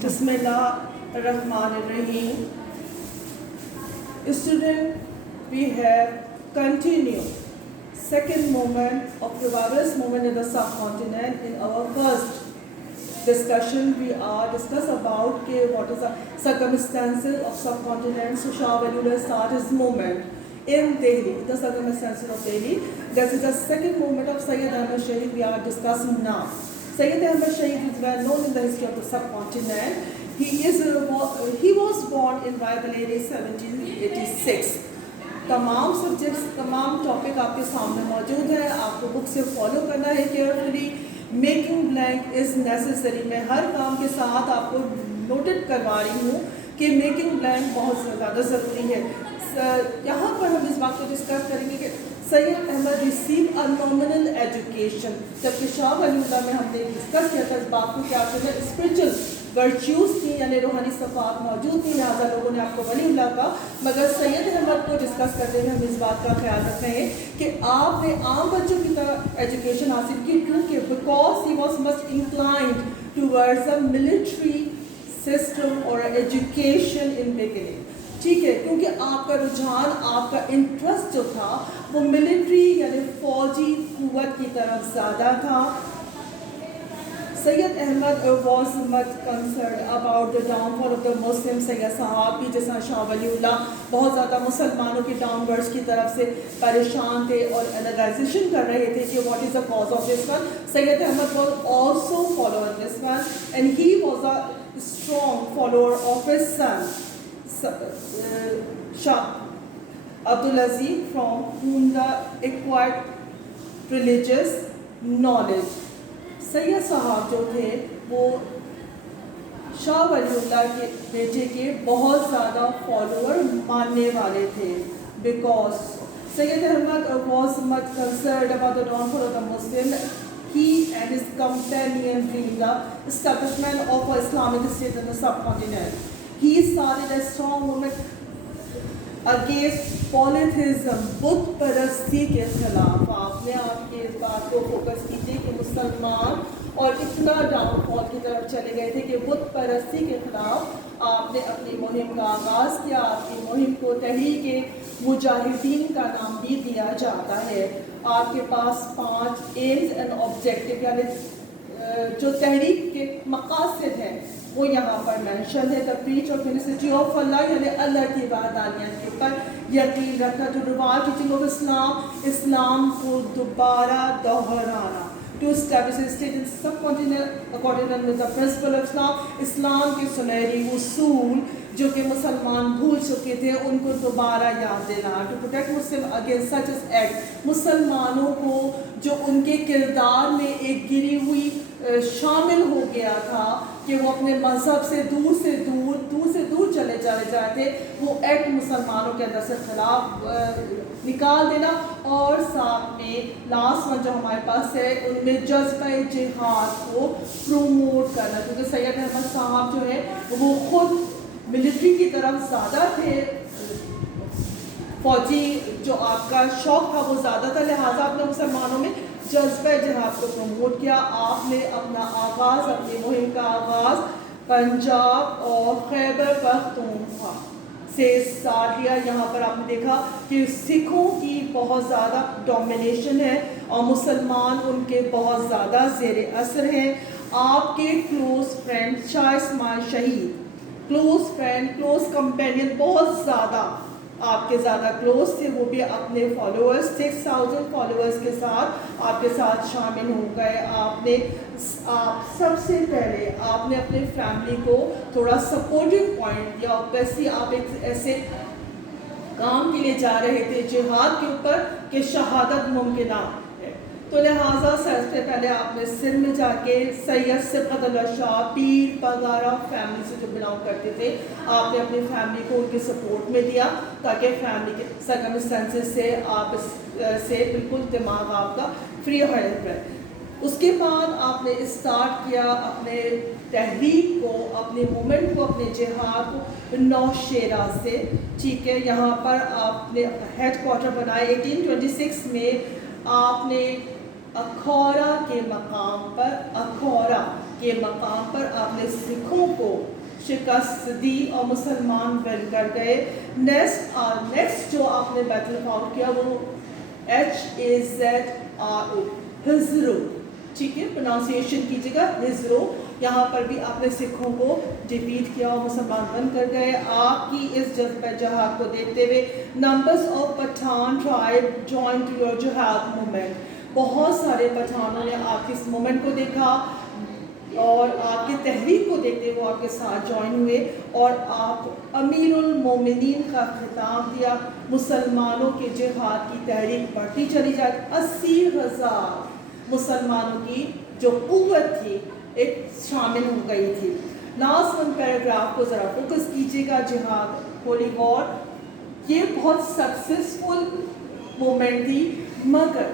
Bismillahirrahmanirrahim. Student, we have continued second moment of revivalist movement in the subcontinent. In our first discussion, we are discuss about what is the circumstances of subcontinent. So Shah Waliullah start his movement in Delhi, the circumstances of Delhi. This is the second movement of Sayyid Ahmad Shahid we are discussing now. Sayyid Ahmad Shahid is well known in the history of the subcontinent. He was born in Raebareli 1786. तमाम subjects तमाम topic आपके सामने मौजूद है, आपको book से follow करना है carefully. Making blank is necessary. मैं हर काम के साथ आपको नोटेड करवा रही हूँ कि मेकिंग ब्लैंक बहुत ज़्यादा ज़रूरी है. यहाँ पर हम इस बात को डिस्कस करेंगे कि Syed Ahmad receive a nominal education. जबकि शाह वलीउल्लाह में हमने डिस्कस किया था इस बात को कि आपके अंदर स्पिरिचुअल वर्च्यूज़ थी यानी रूहानी सफ़ात मौजूद थी, लिहाजा लोगों ने आपको वलीउल्लाह का. मगर सैयद अहमद को डिस्कस करते हुए हम इस बात का ख्याल रख रहे हैं कि आपने आम बच्चों की तरह एजुकेशन हासिल की, क्योंकि because he was much inclined towards a military system और एजुकेशन इन बिगिनिंग. ठीक है, क्योंकि आपका रुझान, आपका इंटरेस्ट जो था वो मिलिट्री यानी फ़ौजी क़ुव्वत की तरफ ज़्यादा था. Syed Ahmad was much concern about the downfall of the Muslim. Syed sahab भी जैसा शाह वलीउल्लाह बहुत ज़्यादा मुसलमानों की डाउनवर्ड्स की तरफ से परेशान थे और एनालाइजेशन कर रहे थे कि what is the cause of this one. Syed Ahmad was also follower this one and he was a strong follower of his son Shah Abdul Aziz, from whom the acquired religious knowledge. Syed sahab जो थे वो शाह वलीउल्लाह के बेटे के बहुत ज़्यादा फॉलोअर मानने वाले थे. Because Syed Ahmad was much concerned about the downfall of the Muslim. He and his companion dreamed the establishment of an Islamic state in the subcontinent. He started a strong movement against polytheism, बुत परस्ती के खिलाफ. आपने आपके इस बात को focus कीजिए कि मुसलमान और इतना डाउनफॉल की तरफ चले गए थे कि बुत परस्ती के खिलाफ आपने अपनी मुहिम का आगाज़ किया. आपकी मुहिम को तहरीक मुजाहिदीन का नाम भी दिया जाता है. आपके पास 5 एम्स एंड ऑब्जेक्टिव यानी जो तहरीक के मकासद हैं वो यहाँ पर मेंशन है. The preach of university of Allah यानी अल्लाह की वहदानियत के ऊपर यकीन रखना. To revive teaching of Islam को दोबारा दोहराना. To establish a state in subcontinent according with the principle of Islam के सुनहरी उसूल जो कि मुसलमान भूल चुके थे उनको दोबारा याद देना. To protect Muslim against such as act. मुसलमानों को जो उनके किरदार में एक गिरी हुई शामिल हो गया था कि वो अपने मज़हब से दूर चले जाते थे, वो एक्ट मुसलमानों के अंदर से खिलाफ निकाल देना. और साथ में लास्ट वन जो हमारे पास है उनमें जज्बा जिहाद को प्रोमोट करना, क्योंकि सैयद अहमद साहब जो है वो खुद मिलिट्री की तरफ ज़्यादा थे, फ़ौजी जो आपका शौक़ था वो ज़्यादा था, लिहाजा आपने मुसलमानों में जज्बा जिहाद को प्रमोट किया. आपने अपना आगाज़, अपनी मुहिम का आगाज़ पंजाब और खैबर पख्तूनख्वा से स्टार्ट किया. यहाँ पर आपने देखा कि सिखों की बहुत ज़्यादा डोमिनेशन है और मुसलमान उनके बहुत ज़्यादा ज़ेर असर हैं. आपके क्लोज़ फ्रेंड शाह इस्माइल शहीद, क्लोज़ फ्रेंड, क्लोज़ कंपेनियन, बहुत ज़्यादा आपके ज़्यादा क्लोज थे, वो भी अपने फॉलोअर्स 6000 फॉलोअर्स के साथ आपके साथ शामिल हो गए. आप सबसे पहले आपने अपने फैमिली को थोड़ा सपोर्टिव पॉइंट दिया. वैसे आप एक ऐसे काम के लिए जा रहे थे जिहाद के ऊपर कि शहादत मुमकिन है, तो लिहाजा सबसे पहले आपने सिर में जाके सैयद सिबकत अल्लाह शाह पीर पगारा फैमिली से जो बिलोंग करते थे आपने अपनी फैमिली को उनके सपोर्ट में दिया ताकि फैमिली के सर्कमस्टेंसेस से आप से बिल्कुल दिमाग आपका फ्री हो रहे. उसके बाद आपने स्टार्ट किया अपने तहरीक को, अपने मूवमेंट को, अपने जिहाद को नौशेरा से. ठीक है, यहाँ पर आपने हेड क्वार्टर बनाए. 1826 में आपने अखौरा के मकाम पर आपने सिखों को شکست دی اور مسلمان ون کر گئے. نیکسٹ جو آپ نے بیٹل فاؤٹ کیا وہ HAZRO ہزرو. ٹھیک ہے, پروناؤنسیشن کیجیے گا ہزرو. یہاں پر بھی آپ نے سکھوں کو ڈیفیٹ کیا اور مسلمان بن کر گئے. آپ کی اس جذبہ جہاد کو دیکھتے ہوئے numbers of Pathan tribe join to your jihad movement. بہت سارے پٹھانوں نے آپ کی اس موومنٹ کو دیکھا اور آپ کی تحریک کو دیکھتے ہوئے وہ آپ کے ساتھ جوائن ہوئے اور آپ امیر المومنین کا خطاب دیا. مسلمانوں کے جہاد کی تحریک بڑھتی چلی جائے. 80,000 مسلمانوں کی جو قوت تھی ایک شامل ہو گئی تھی. لاسٹ ون پیراگراف کو ذرا فوکس کیجیے گا. جہاد ہولی وار یہ بہت سکسیسفل موومنٹ تھی, مگر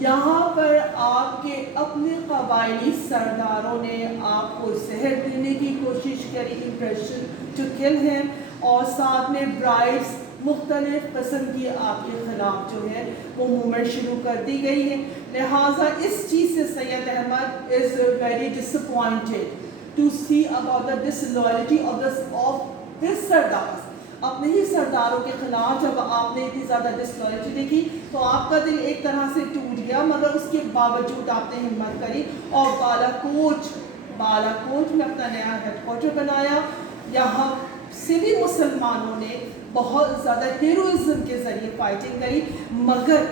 یہاں پر آپ کے اپنے قبائلی سرداروں نے آپ کو زہر دینے کی کوشش کری, امپریشن ٹو کل ہیم, اور ساتھ میں برائڈس مختلف قسم کی آپ کے خلاف جو ہے وہ موومنٹ شروع کر دی گئی ہے. لہٰذا اس چیز سے Syed Ahmad is very disappointed to see about the disloyalty of this سردار. اپنے ہی سرداروں کے خلاف جب آپ نے اتنی زیادہ ڈسلوائلٹی دیکھی تو آپ کا دل ایک طرح سے ٹوٹ گیا, مگر اس کے باوجود آپ نے ہمت کری اور بالاکوٹ میں اپنا نیا ہیڈ کوارٹر بنایا. یہاں سے بھی مسلمانوں نے بہت زیادہ ہیروئزم کے ذریعے فائٹنگ کری, مگر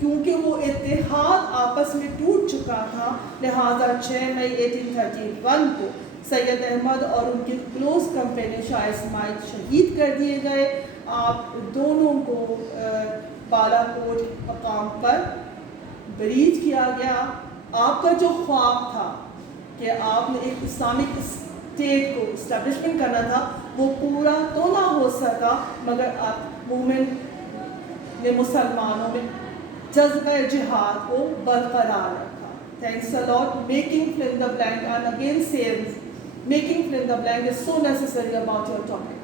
کیونکہ وہ اتحاد آپس میں ٹوٹ چکا تھا لہٰذا 6 مئی 1831 کو سید احمد اور ان کے کلوز کمپینین شاہ اسماعیل شہید کر دیے گئے. آپ دونوں کو بالاکوٹ مقام پر بریج کیا گیا. آپ کا جو خواب تھا کہ آپ نے ایک اسلامک اسٹیٹ کو اسٹیبلشمنٹ کرنا تھا وہ پورا تو نہ ہو سکا, مگر آپ موومنٹ نے مسلمانوں میں جذبہ جہاد کو برقرار رکھا. Thanks a lot. Making fill in the blank, and again says making fill in the blank is so necessary about your topic.